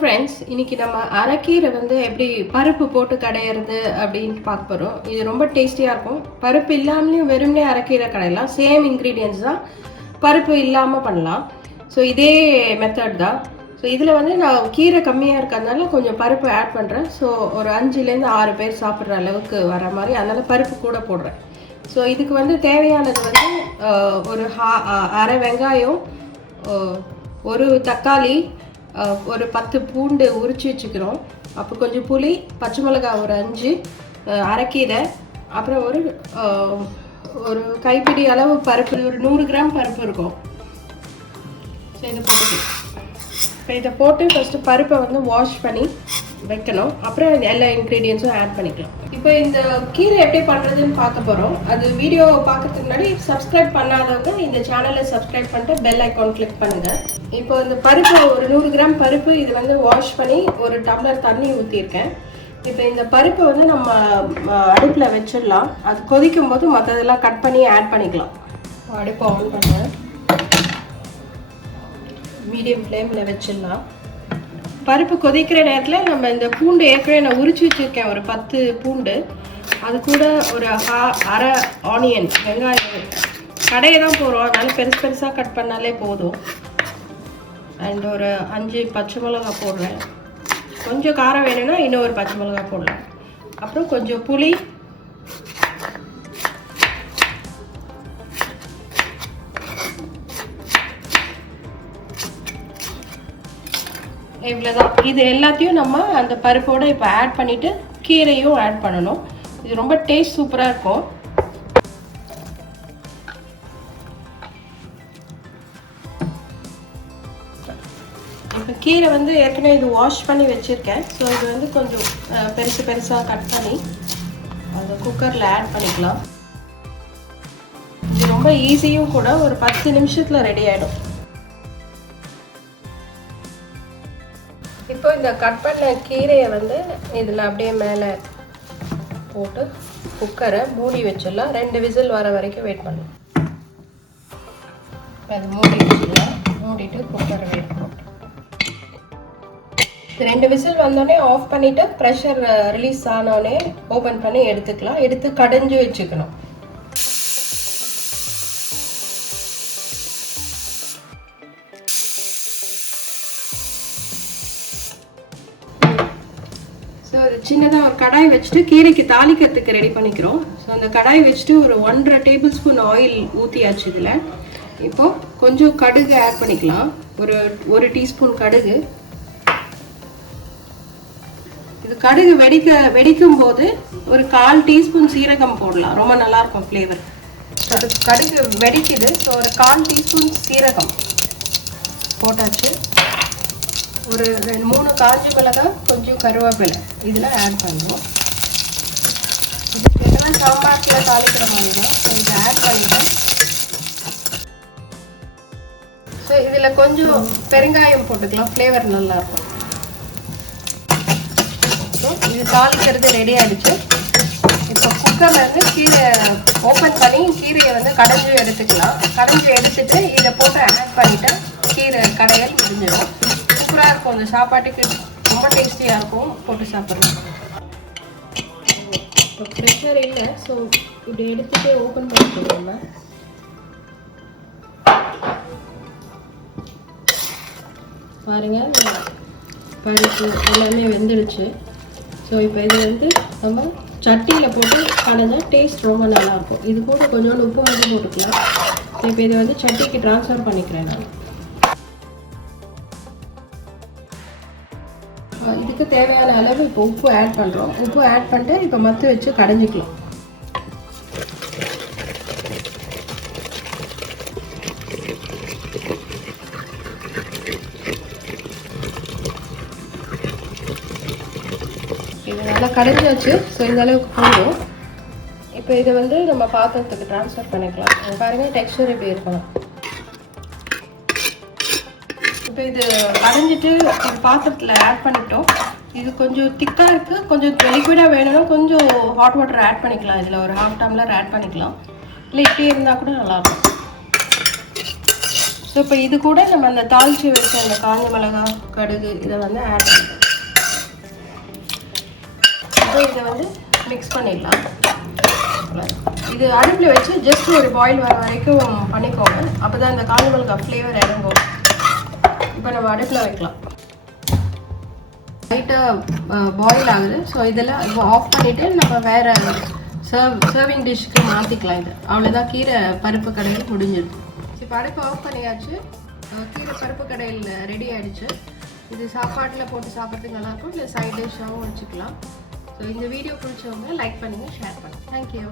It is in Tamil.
friends, இன்னைக்கு நம்ம அரைக்கீரை வந்து எப்படி பருப்பு போட்டு கடையிறது அப்படினு பார்க்க போறோம். இது ரொம்ப டேஸ்டியா இருக்கும். பருப்பு இல்லாமலேயும் வெறுமனே அரைக்கீரை கடையலாம். சேம் இன்கிரிடியன்ட்ஸ் தான். பருப்பு இல்லாம பண்ணலாம். ஸோ இதே மெத்தட் தான். ஸோ இதில் வந்து நான் கீரை கம்மியாக இருக்கிறதுனால கொஞ்சம் பருப்பு ஆட் பண்ணுறேன். ஸோ ஒரு 5லேருந்து 6 பேர் சாப்பிட்ற அளவுக்கு வர மாதிரி, அதனால் பருப்பு கூட போடுறேன். ஸோ இதுக்கு வந்து தேவையானது வந்து ஒரு அரை வெங்காயம், ஒரு தக்காளி, ஒரு 10 பூண்டு உரிச்சு வச்சுக்கிறோம். அப்புறம் கொஞ்சம் புளி, பச்சை மிளகாய் ஒரு 5, அரைக்கீரை, அப்புறம் ஒரு கைப்பிடி அளவு பருப்பு, ஒரு 100 கிராம் பருப்பு இருக்கும். ஸோ இதை போட்டுக்கலாம். இப்போ இதை போட்டு ஃபஸ்ட்டு பருப்பை வந்து வாஷ் பண்ணி வைக்கணும். அப்புறம் எல்லா இன்க்ரீடியன்ஸும் ஆட் பண்ணிக்கலாம். இப்போ இந்த கீரை எப்படி பண்ணுறதுன்னு பார்க்க போகிறோம். அது வீடியோ பார்க்கறதுக்கு முன்னாடி சப்ஸ்கிரைப் பண்ணாதவங்க இந்த சேனலை சப்ஸ்கிரைப் பண்ணிட்டு பெல் ஐக்கான் கிளிக் பண்ணுங்கள். இப்போ இந்த பருப்பு ஒரு 100 கிராம் பருப்பு, இது வந்து வாஷ் பண்ணி ஒரு டம்ளர் தண்ணி ஊற்றிருக்கேன். இப்போ இந்த பருப்பை வந்து நம்ம அடுப்பில் வச்சிடலாம். அது கொதிக்கும் போது மற்றதெல்லாம் கட் பண்ணி ஆட் பண்ணிக்கலாம். அடுப்பை ஆன் பண்ணுறேன். மீடியம் ஃப்ளேமில் வச்சிடலாம். பருப்பு கொதிக்கிற நேரத்தில் நம்ம இந்த பூண்டு ஏற்கனவே நான் உரிச்சு வச்சுருக்கேன், ஒரு 10 பூண்டு, அது கூட ஒரு அரை ஆனியன், வெங்காயம், கடையை தான் போகிறோம் அதனால பெருசு பெருசாக கட் பண்ணாலே போதும். அண்ட் ஒரு 5 பச்சை மிளகாய் போடுறேன். கொஞ்சம் காரம் வேணும்னா இன்னும் ஒரு பச்சை மிளகாய் போடலாம். அப்புறம் கொஞ்சம் புளி, இவ்வளோதான். இது எல்லாத்தையும் நம்ம அந்த பருப்போடு இப்போ ஆட் பண்ணிவிட்டு கீரையும் ஆட் பண்ணணும். இது ரொம்ப டேஸ்ட் சூப்பராக இருக்கும். இப்போ கீரை வந்து ஏற்கனவே இது வாஷ் பண்ணி வச்சுருக்கேன். ஸோ இது வந்து கொஞ்சம் பெருசாக கட் பண்ணி அந்த குக்கரில் ஆட் பண்ணிக்கலாம். இது ரொம்ப ஈஸியும் கூட, ஒரு 10 நிமிஷத்தில் ரெடி ஆகிடும். இப்போ இந்த கட் பண்ண கீரையை வந்து இதில் அப்படியே மேலே போட்டு குக்கரை மூடி வச்சிடலாம். 2 விசில் வர வரைக்கும் வெயிட் பண்ணலாம். அது மூடி வச்சிடலாம். மூடிட்டு குக்கரை வெயிட் பண்ணலாம். 2 விசில் வந்தோடனே ஆஃப் பண்ணிவிட்டு ப்ரெஷர் ரிலீஸ் ஆனோடனே ஓப்பன் பண்ணி எடுத்துக்கலாம். எடுத்து கடைஞ்சி வச்சுக்கணும். ஸோ அது சின்னதாக ஒரு கடாய் வச்சுட்டு கீரைக்கு தாளிக்கிறதுக்கு ரெடி பண்ணிக்கிறோம். ஸோ அந்த கடாய் வச்சுட்டு ஒரு 1.5 டேபிள் ஸ்பூன் ஆயில் ஊற்றியாச்சு. இதில் இப்போது கொஞ்சம் கடுகு ஆட் பண்ணிக்கலாம். ஒரு டீஸ்பூன் கடுகு. இது கடுகு வெடிக்கும் போது ஒரு 1/4 டீஸ்பூன் சீரகம் போடலாம். ரொம்ப நல்லாயிருக்கும் ஃப்ளேவர். அது கடுகு வெடிக்குது. ஸோ ஒரு 1/4 டீஸ்பூன் சீரகம் போட்டாச்சு. ஒரு 3 காஞ்ச மிளகாய், கொஞ்சம் கருவேப்பிலை இதில் ஆட் பண்ணுவோம். இதெல்லாம் சாம்பாரில் தாளிக்கிற மாதிரி தான். ஸோ இதை ஆட் பண்ணிட்டேன். ஸோ இதில் கொஞ்சம் பெருங்காயம் போட்டுக்கலாம், ஃப்ளேவர் நல்லாயிருக்கும். ஸோ இது தாளிக்கிறது ரெடி ஆகிடுச்சு. இப்போ குக்கரில் இருந்து கீரை ஓப்பன் பண்ணி கீரையை வந்து கடைஞ்சி எடுத்துக்கலாம். கடைஞ்சி எடுத்துட்டு இதை போட்டு ஆட் பண்ணிவிட்டு கீரை கடையல் முடிஞ்சிடும். சூப்பராக இருக்கும். அந்த சாப்பாட்டுக்கு ரொம்ப டேஸ்டியாக இருக்கும் போட்டு சாப்பிட்றோம். இப்போ ப்ரெஷர் இல்லை. ஸோ இப்படி எடுத்துகிட்டே ஓப்பன் பண்ணிக்கோங்க. பாருங்கள், பருப்பு எல்லாமே வெந்துடுச்சு. ஸோ இப்போ இதை வந்து நம்ம சட்டியில் போட்டு கடைஞ்சா டேஸ்ட் ரொம்ப நல்லாயிருக்கும். இது கூட கொஞ்சோண்டு உப்பு வந்து போட்டுக்கலாம். ஸோ இப்போ இதை வந்து சட்டிக்கு ட்ரான்ஸ்ஃபர் பண்ணிக்கிறேன் நான். இதுக்கு தேவையான அளவு இப்போ உப்பு ஆட் பண்ணுறோம். உப்பு ஆட் பண்ணிட்டு இப்போ மத்து வச்சு கடைஞ்சிக்கலாம். இது நல்லா கடைஞ்சாச்சு. ஸோ இந்த அளவுக்கு போதும். இப்போ இதை வந்து நம்ம பாத்திரத்துக்கு ட்ரான்ஸ்ஃபர் பண்ணிக்கலாம். பாருங்கள், டெக்ஸ்சர் இப்படி இருக்கணும். இப்போ இது கடைஞ்சிட்டு ஒரு பாத்திரத்தில் ஆட் பண்ணிட்டோம். இது கொஞ்சம் திக்காக இருக்குது. கொஞ்சம் லிக்விடாக வேணும்னா கொஞ்சம் ஹாட் வாட்டர் ஆட் பண்ணிக்கலாம். இதில் ஒரு 1/2 டம்ளர் ஆட் பண்ணிக்கலாம். இல்லை இப்படியே இருந்தால் கூட நல்லாயிருக்கும். ஸோ ஸோ இப்போ இது கூட நம்ம அந்த தாளித்து வச்ச அந்த காஞ்ச மிளகாய் கடுகு இதை வந்து ஆட் பண்ணுறோம். இப்போ இதை வந்து மிக்ஸ் பண்ணிடலாம். இது அடுப்பில் வச்சு ஜஸ்ட் ஒரு பாயில் வர வரைக்கும் பண்ணிக்கோங்க. அப்போ தான் இந்த காஞ்ச மிளகாய் ஃப்ளேவர் இறங்கும். இப்போ நம்ம அடுப்பில் வைக்கலாம். லைட்டாக பாயில் ஆகுது. ஸோ இதெல்லாம் இப்போ ஆஃப் பண்ணிவிட்டு நம்ம வேறு சர்விங் டிஷ்க்கு மாற்றிக்கலாம். இது அவ்வளோதான், கீரை பருப்பு கடையில் முடிஞ்சிடும். இப்போ அடுப்பு ஆஃப் பண்ணியாச்சு. கீரை பருப்பு கடையில் ரெடி ஆகிடுச்சு. இது சாப்பாட்டில் போட்டு சாப்பிட்றதுக்கு நல்லாயிருக்கும், இல்லை சைட் டிஷ்ஷாகவும் வச்சுக்கலாம். ஸோ இந்த வீடியோ பிடிச்சவங்க லைக் பண்ணுங்கள், ஷேர் பண்ணுங்கள். தேங்க்யூ.